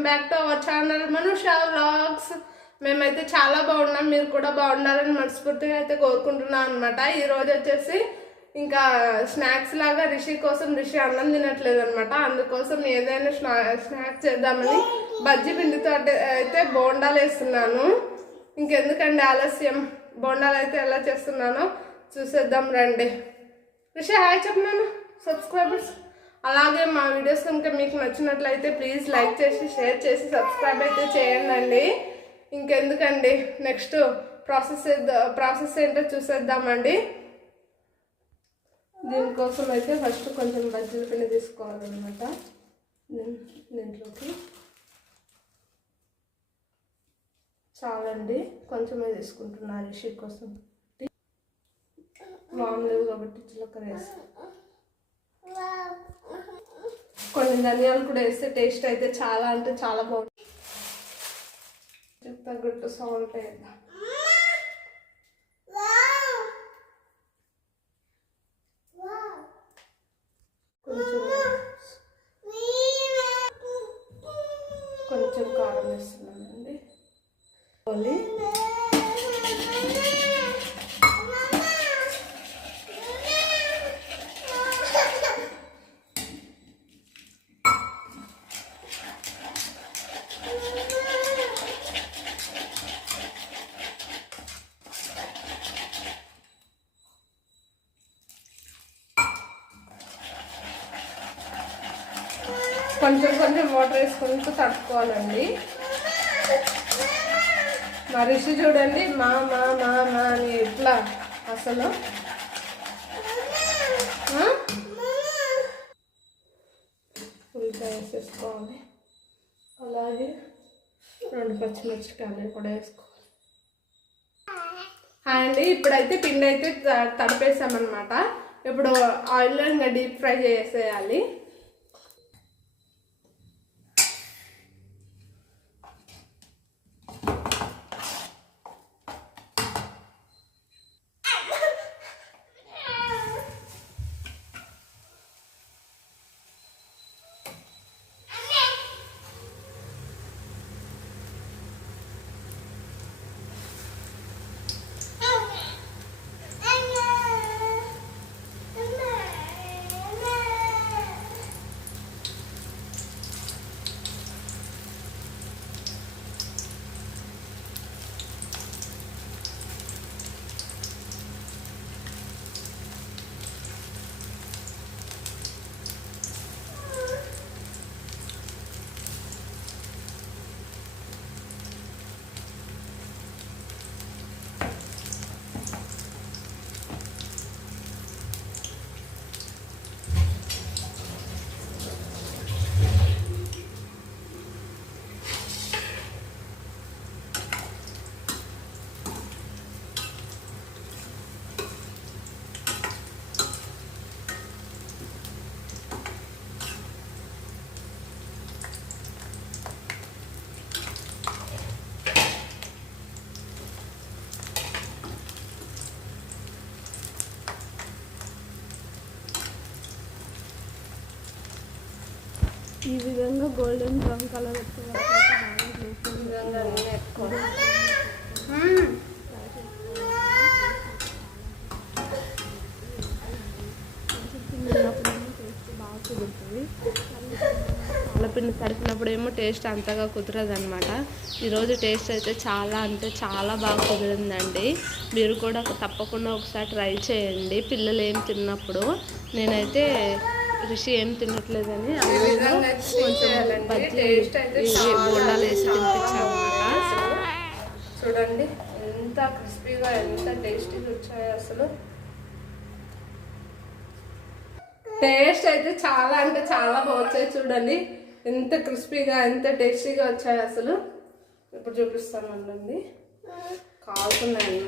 Welcome back to our channel Manusha vlogs. మేమైతే చాలా బాగున్నాం, మీరు కూడా బాగుండాలని మనస్ఫూర్తిగా అయితే కోరుకుంటున్నాం అనమాట. ఈరోజు వచ్చేసి ఇంకా స్నాక్స్ లాగా రిషి అన్నం తినట్లేదు అనమాట. అందుకోసం ఏదైనా స్నాక్స్ చేద్దామని బజ్జీ పిండితో అయితే బోండాలు వేస్తున్నాను. ఇంకెందుకండి ఆలస్యం, బోండాలు అయితే ఎలా చేస్తున్నానో చూసేద్దాం రండి. రిషి హాయ్ చెప్పినాను సబ్స్క్రైబర్స్. అలాగే మా వీడియోస్ కనుక మీకు నచ్చినట్లయితే ప్లీజ్ లైక్ చేసి షేర్ చేసి సబ్స్క్రైబ్ అయితే చేయండి. ఇంకెందుకండి నెక్స్ట్ ప్రాసెస్ ఏంటో చూసేద్దామండి. దీనికోసం అయితే ఫస్ట్ కొంచెం బజ్జీల పిండి తీసుకోవాలన్నమాట. దీంట్లోకి చాలండి, కొంచెమే తీసుకుంటున్నారు రిషి కోసం. మామూలు కాబట్టి జీలకర్ర వేసి కొన్ని ధనియాలు కూడా వేస్తే టేస్ట్ అయితే చాలా అంటే చాలా బాగుంటుంది. తగ్గట్టు సాల్ట్ వేద్దాం. కొంచెం కారం వేస్తున్నానండి. కొంచెం వాటర్ వేసుకుంటూ తట్టుకోవాలండి. మా రిషి చూడండి మా మా మా మా అని ఎట్లా అసలు. ఉల్లిపాయ వేసేసుకోవాలి, అలాగే 2 పచ్చిమిరపకాయలు కూడా వేసుకోవాలి. అండి ఇప్పుడైతే పిండి అయితే తడిపేసామన్నమాట. ఇప్పుడు ఆయిల్లో ఇంకా డీప్ ఫ్రై చేసేయాలి. ఈ విధంగా గోల్డెన్ బ్రౌన్ కలర్ పిండి తడిపినప్పుడు ఏమో టేస్ట్ అంతగా కుదరదు అనమాట. ఈరోజు టేస్ట్ అయితే చాలా అంటే చాలా బాగా కుదిరిందండి. మీరు కూడా తప్పకుండా ఒకసారి ట్రై చేయండి. పిల్లలు ఏం తిన్నప్పుడు, నేనైతే రిషి ఏం తినట్లేదని బోండాలు వేసి తినిపించాను అన్నమాట. చూడండి ఎంత క్రిస్పీగా ఎంత టేస్టీగా వచ్చాయి అసలు. టేస్ట్ అయితే చాలా అంటే చాలా బాగుంటాయి. చూడండి ఎంత క్రిస్పీగా ఎంత టేస్టీగా వచ్చాయి అసలు. ఇప్పుడు చూపిస్తామండి, కాలుతున్నాయి